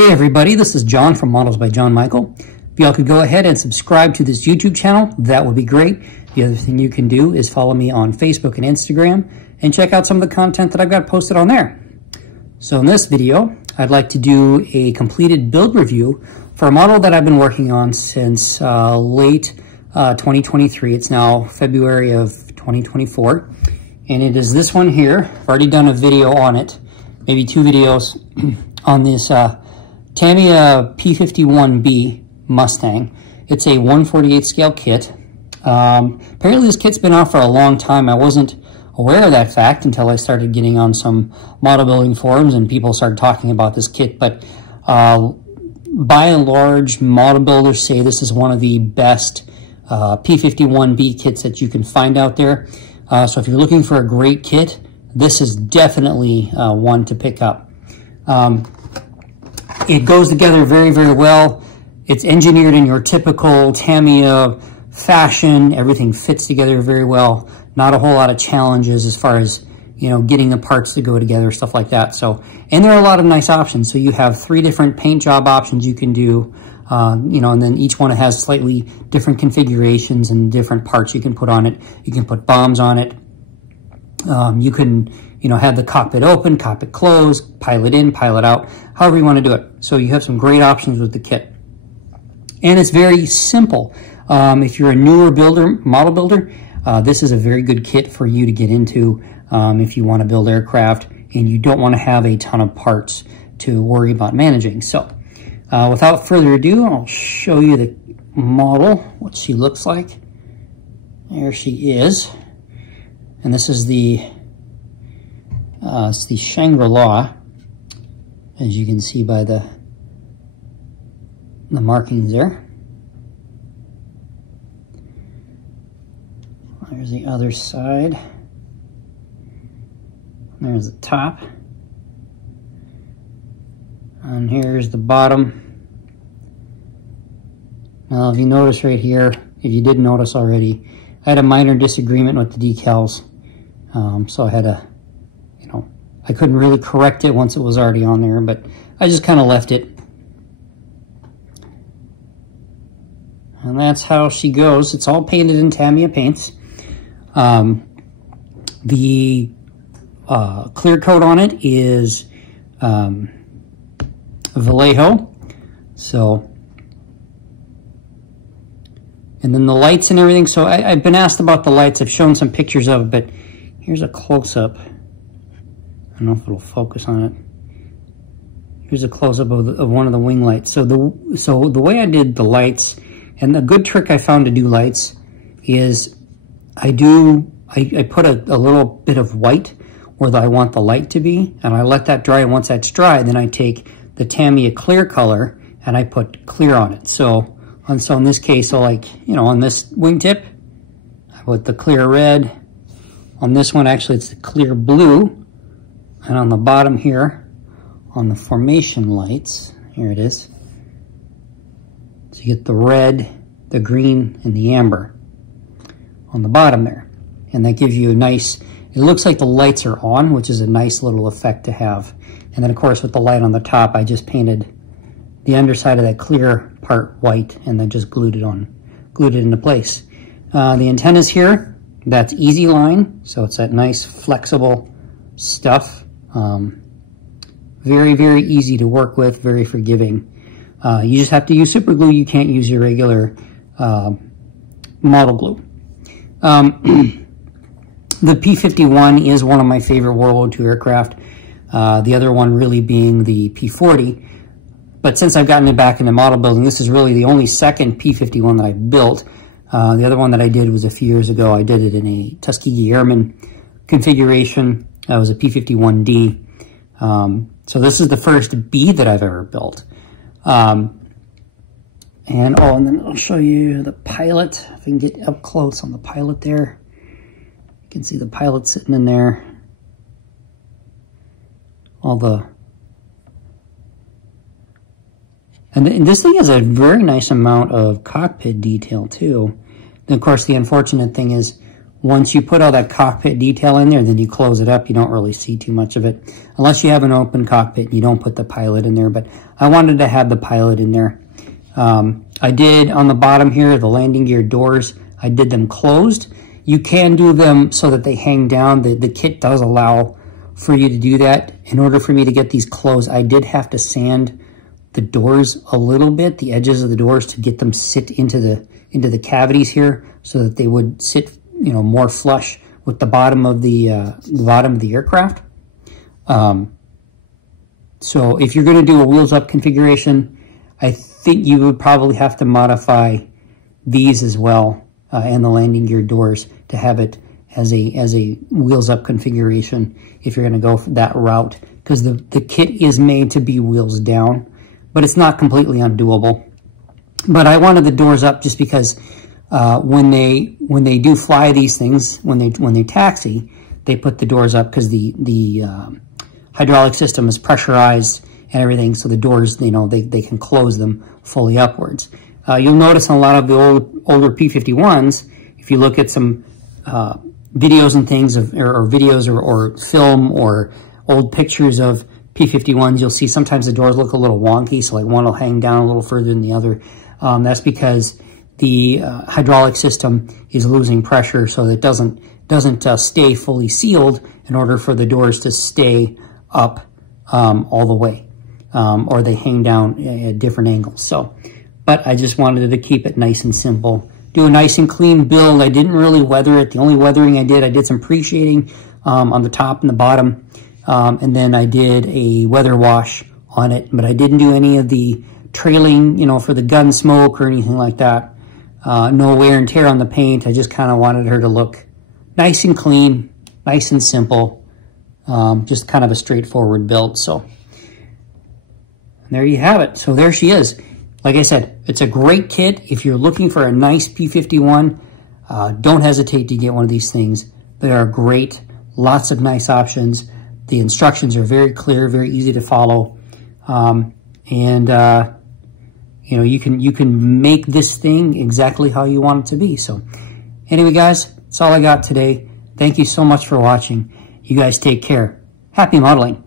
Hey everybody, this is John from Models by John Michael. If y'all could go ahead and subscribe to this YouTube channel, that would be great. The other thing you can do is follow me on Facebook and Instagram and check out some of the content that I've got posted on there. So in this video, I'd like to do a completed build review for a model that I've been working on since late 2023. It's now February of 2024. And it is this one here. I've already done a video on it, maybe 2 videos on this Tamiya P-51B Mustang. It's a 1/48 scale kit. Apparently this kit's been out for a long time. I wasn't aware of that fact until I started getting on some model building forums and people started talking about this kit. But by and large, model builders say this is one of the best P-51B kits that you can find out there. So if you're looking for a great kit, this is definitely one to pick up. It goes together very, very well. It's engineered in your typical Tamiya fashion. Everything fits together very well. Not a whole lot of challenges as far as, getting the parts to go together, stuff like that. So, and there are a lot of nice options. So you have 3 different paint job options you can do, and then each one has slightly different configurations and different parts you can put on it. You can put bombs on it. You can, have the cockpit open, cockpit closed, pilot in, pilot out, however you want to do it. So you have some great options with the kit. And it's very simple. If you're a newer model builder, this is a very good kit for you to get into if you want to build aircraft and you don't want to have a ton of parts to worry about managing. So without further ado, I'll show you the model, what she looks like. There she is. And this is it's the Shangri-La, as you can see by the markings there. There's the other side. There's the top. And here's the bottom. Now, if you notice right here, if you didn't notice already, I had a minor disagreement with the decals. So I had to, I couldn't really correct it once it was already on there, but I just kind of left it. And that's how she goes. It's all painted in Tamiya paints. The clear coat on it is Vallejo. So, and then the lights and everything. So I've been asked about the lights. I've shown some pictures of it, but here's a close-up. I don't know if it'll focus on it. Here's a close-up of one of the wing lights. So the way I did the lights, and the good trick I found to do lights is I put a little bit of white where I want the light to be, and I let that dry. And once that's dry, then I take the Tamiya clear color and I put clear on it. So in this case, on this wingtip, I put the clear red. On this one, actually, it's the clear blue. And on the bottom here, on the formation lights, here it is. So you get the red, the green, and the amber on the bottom there. And that gives you a nice, it looks like the lights are on, which is a nice little effect to have. And then, of course, with the light on the top, I just painted the underside of that clear part white and then just glued it into place. The antennas here, that's easy line, so it's that nice flexible stuff. Very, very easy to work with, very forgiving. You just have to use super glue. You can't use your regular model glue. The P-51 is one of my favorite World War II aircraft. The other one really being the P-40. But since I've gotten it back into model building, this is really the only second P-51 that I've built. The other one that I did was a few years ago. I did it in a Tuskegee Airman configuration. That was a P-51D. So this is the first B that I've ever built. And then I'll show you the pilot. If I can get up close on the pilot there. You can see the pilot sitting in there. And this thing has a very nice amount of cockpit detail too. And of course, the unfortunate thing is once you put all that cockpit detail in there, then you close it up. You don't really see too much of it unless you have an open cockpit and you don't put the pilot in there. But I wanted to have the pilot in there. I did on the bottom here, the landing gear doors, I did them closed. You can do them so that they hang down. The kit does allow for you to do that. In order for me to get these closed, I did have to sand the doors a little bit, the edges of the doors, to get them sit into the cavities here so that they would sit, you know, more flush with the bottom of the aircraft. So if you're going to do a wheels up configuration, I think you would probably have to modify these as well, and the landing gear doors to have it as a wheels up configuration if you're going to go for that route, because the kit is made to be wheels down, but it's not completely undoable. But I wanted the doors up just because when they do fly these things, when they taxi, they put the doors up because the hydraulic system is pressurized and everything, so the doors, you know, they can close them fully upwards. You'll notice on a lot of the older P-51s, if you look at some videos and things or videos or film or old pictures of P-51s, you'll see sometimes the doors look a little wonky, so like one will hang down a little further than the other. That's because the hydraulic system is losing pressure, so that it doesn't stay fully sealed in order for the doors to stay up all the way, or they hang down at different angles. So, but I just wanted to keep it nice and simple. Do a nice and clean build. I didn't really weather it. The only weathering I did some pre-shading on the top and the bottom, and then I did a weather wash on it, but I didn't do any of the trailing, you know, for the gun smoke or anything like that. No wear and tear on the paint. I just kind of wanted her to look nice and clean, nice and simple, just kind of a straightforward build. So there you have it. So there she is. Like I said, it's a great kit. If you're looking for a nice P-51, don't hesitate to get one of these things. They are great. Lots of nice options. The instructions are very clear, very easy to follow. You know, you can make this thing exactly how you want it to be. So anyway, guys, that's all I got today. Thank you so much for watching. You guys take care. Happy modeling.